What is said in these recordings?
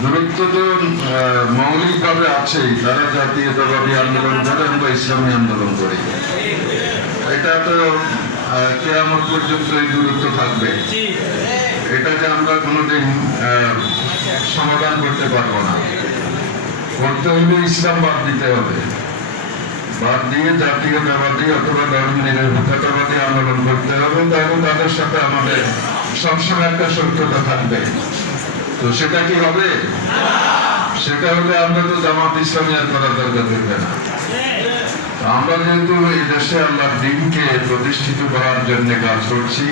দূরত্ব তো মৌলিক ভাবে আছেই তারা জাতীয়তাবাদী আন্দোলন করেন বা ইসলামী আন্দোলন করি। এটা তো কেয়ামত পর্যন্ত এই দূরত্ব থাকবে। এটাকে আমরা কোনোদিন সমাধান করতে পারব না। করতে হলে ইসলাম বাদ দিতে হবে। বাদ দিয়ে জাতীয়তাবাদী অথবা ধর্ম নিরপেক্ষতাবাদী আন্দোলন করতে হবে, তাহলে তাদের সাথে আমাদের সবসময় একটা সত্যতা থাকবে। তো সেটা কি হবে? সেটা হলে আমরা তো জামাত ইসলামী আর করার দরকার থাকবে না। আমরা যেহেতু এই দেশে আল্লাহ দিনকে প্রতিষ্ঠিত করার জন্য কাজ করছি,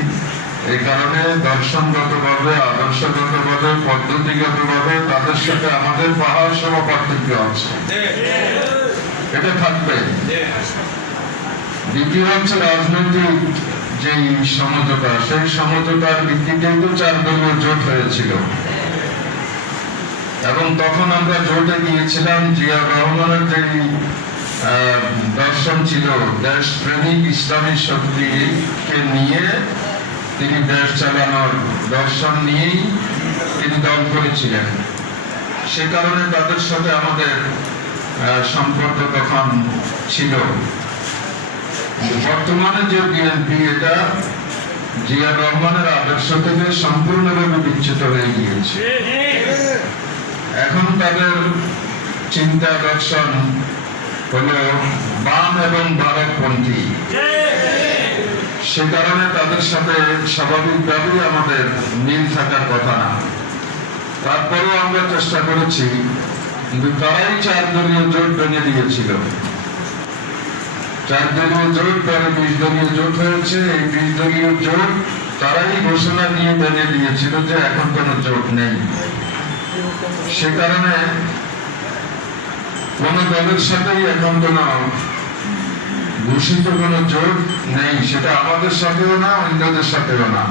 এই কারণে দর্শনগতভাবে, আদর্শগতভাবে, পদ্ধতিগতভাবে তাদের সাথে আমাদের পাহাড় সম পার্থক্য আছে। এটা থাকবে। দ্বিতীয় হচ্ছে রাজনৈতিক যে সমঝোতা, সেই সমঝোতার ভিত্তিতেই তো চার দলীয় জোট হয়েছিল। এবং তখন আমরা জোটে গিয়েছিলাম, জিয়া রহমানের যে দর্শন ছিল, দেশপ্রেমিক ইসলামী শক্তিকে নিয়ে তিনি দেশ চালানোর দর্শন নিয়েই তিনি দল করেছিলেন। সে কারণে তাদের সাথে আমাদের সম্পর্ক তখন ছিল। বর্তমানে যে বিএনপি, এটা জিয়া রহমানের আদর্শ থেকে সম্পূর্ণভাবে বিচ্ছিত হয়ে গিয়েছে। এখন তাদের চিন্তা দর্শন হলো বাম এবং ভারতপন্থী সে কারণে তাদের সাথে স্বাভাবিকভাবেই আমাদের মিল থাকার কথা না। তারপরেও আমরা চেষ্টা করেছি, কিন্তু তারাই চার দলীয় জোট ভেঙে দিয়েছিল। চার দলীয় জোট, পরে বিশ দলীয় জোট হয়েছে। এই বিশ দলীয় জোট তারাই ঘোষণা দিয়ে ভেঙে দিয়েছিল যে এখন কোনো জোট নেই। সে কারণে কোন দলের সাথেই এখন কোন ঘোষিত কোন জোট নেই, সেটা আমাদের সাথেও না, অন্যদের সাথেও না।